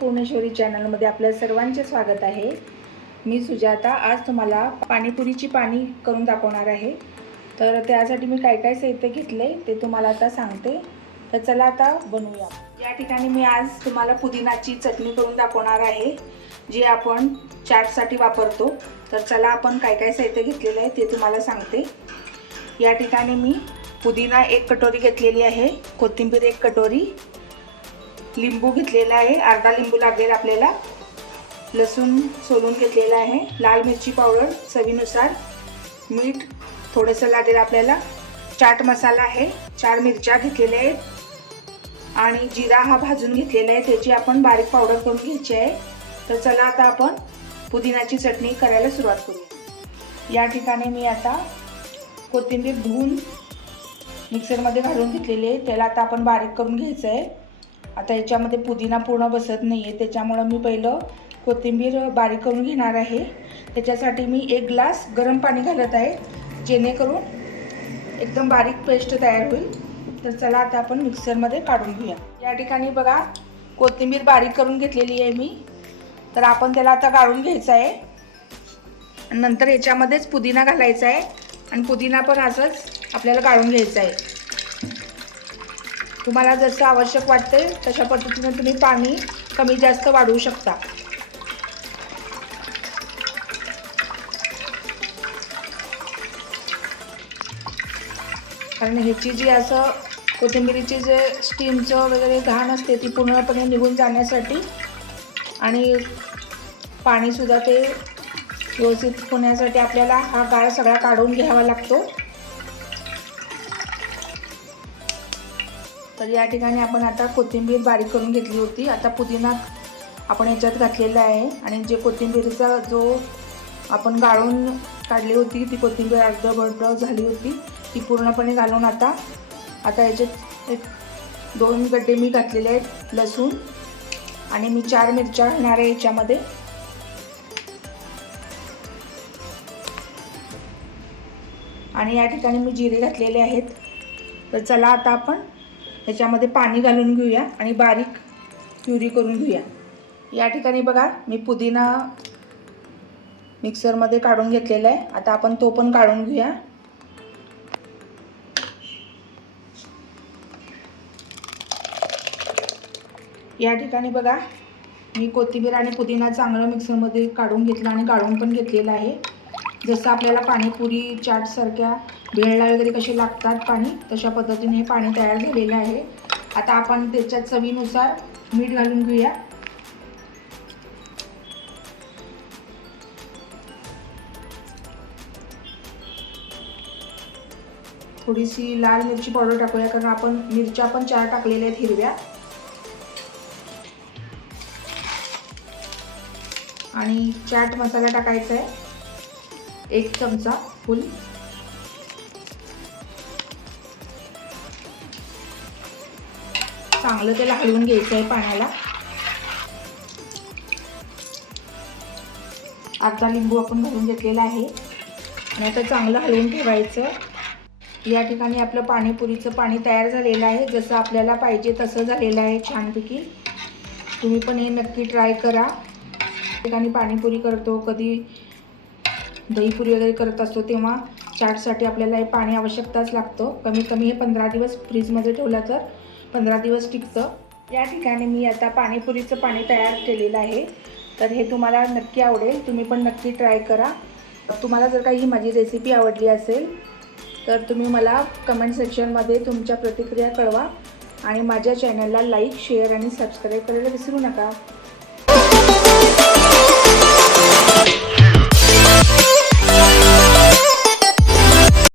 पूर्णेश्वरी चॅनलमध्ये आपल्या सर्वांचे स्वागत आहे। मी सुजाता आज तुम्हाला पाणीपुरीची पाणी करून दाखवणार आहे। तर त्यासाठी मी काय काय साहित्य घेतले ते तुम्हाला आता सांगते। तर चला आता बनवूया। या ठिकाणी मी आज तुम्हाला पुदिनाची चटणी करून दाखवणार आहे, जी आपण चाटसाठी वापरतो। तर चला आपण काय काय साहित्य घेतलेले आहे ते तुम्हाला सांगते। या ठिकाणी मी पुदिना 1 कटोरी घेतलेली आहे, कोथिंबीर 1 कटोरी, लिंबू घेतलेला आहे, अर्धा लिंबू लागेल आपल्याला, लसूण सोलून घेतलेला आहे, लाल मिरची पावडर चवीनुसार, मीठ थोडंसं लागेल आपल्याला, चाट मसाला आहे, 4 मिरच्या घेतलेल्या आहेत आणि जिरा हा भाजून घेतलेला आहे, त्याची आपण बारीक पावडर करून घ्यायची आहे। तर चला आता आपण पुदिनाची चटणी करायला सुरुवात करूया। या ठिकाणी मी आता कोथिंबीर धुवून मिक्सरमध्ये घालून घेतलेली आहे, त्याला आता आपण बारीक करून घ्यायचं आहे। आता याच्यामध्ये पुदिना पूर्ण बसत नाही आहे, त्याच्यामुळे मी पहिलं कोथिंबीर बारीक करून घेणार आहे। त्याच्यासाठी मी 1 ग्लास गरम पाणी घालत आहे, जेणेकरून एकदम बारीक पेस्ट तयार होईल। तर चला आता आपण मिक्सरमध्ये काढून घेऊया। या ठिकाणी बघा कोथिंबीर बारीक करून घेतलेली आहे मी। तर आपण त्याला आता गाळून घ्यायचं आहे, नंतर याच्यामध्येच पुदिना घालायचा आहे आणि पुदिना पण असंच आपल्याला गाळून घ्यायचं आहे। तुम्हाला जसं आवश्यक वाटते तशा पद्धतीने तुम्ही पाणी कमी जास्त वाढवू शकता। कारण ह्याची जी असं कोथिंबीरीची जे स्टीमचं वगैरे घाण असते ती पूर्णपणे निघून जाण्यासाठी आणि पाणीसुद्धा ते व्यवस्थित होण्यासाठी आपल्याला हा गाळ सगळा काढून घ्यावा लागतो। तर या ठिकाणी आपण आता कोथिंबीर बारीक करून घेतली होती, आता पुदिना आपण याच्यात घातलेला आहे आणि जे कोथिंबीरचा जो आपण गाळून काढली होती ती कोथिंबीर अर्धवट झाली होती ती पूर्णपणे घालून आता याच्यात 2 गड्डे मी घातलेले आहेत लसूण आणि मी 4 मिरच्या घालणार आहे याच्यामध्ये। आणि या ठिकाणी मी जिरे घातलेले आहेत। तर चला आता आपण याच्यामध्ये पाणी घालून घेऊया आणि बारीक प्युरी करून घेऊया। या ठिकाणी बघा मी पुदिना मिक्सरमध्ये काढून घेतलेला आहे, आता आपण तो पण काढून घेऊया। या ठिकाणी बघा मी कोथिंबीर आणि पुदिना चांगलं मिक्सरमध्ये काढून घेतलं आणि गाळून पण घेतलेलं आहे। जसं आपल्याला पाणीपुरी चाटसारख्या भेळला वगैरे कसे लागतात पाणी, तशा पद्धतीने हे पाणी तयार झालेलं आहे। आता आपण त्याच्यात चवीनुसार मीठ घालून घेऊया। थोडीशी लाल मिरची पावडर टाकूया, कारण आपण मिरच्या पण 4 टाकलेल्या आहेत हिरव्या, आणि चाट मसाला टाकायचा आहे 1 चमचा फुल, चांगलं त्याला हलवून घ्यायचं आहे पाण्याला। अर्धा लिंबू आपण घालून घेतलेला आहे आणि आता चांगलं हलवून ठेवायचं। या ठिकाणी आपलं पाणीपुरीचं पाणी तयार झालेलं आहे, जसं आपल्याला पाहिजे तसं झालेलं आहे छानपैकी। तुम्ही पण हे नक्की ट्राय करा। या ठिकाणी पाणीपुरी करतो, कधी दहीपुरी वगैरे करत असतो, तेव्हा चाटसाठी आपल्याला हे पाणी आवश्यकताच लागतं। कमीत कमी हे 15 दिवस फ्रीजमध्ये ठेवलं तर 15 दिवस टिकतं। या ठिकाणी मी आता पाणीपुरीचं पाणी तयार केलेलं आहे, तर हे तुम्हाला नक्की आवडेल, तुम्ही पण नक्की ट्राय करा। तुम्हाला जर काही ही माझी रेसिपी आवडली असेल तर तुम्ही मला कमेंट सेक्शनमध्ये तुमच्या प्रतिक्रिया कळवा आणि माझ्या चॅनलला लाईक, शेअर आणि सबस्क्राईब करायला विसरू नका।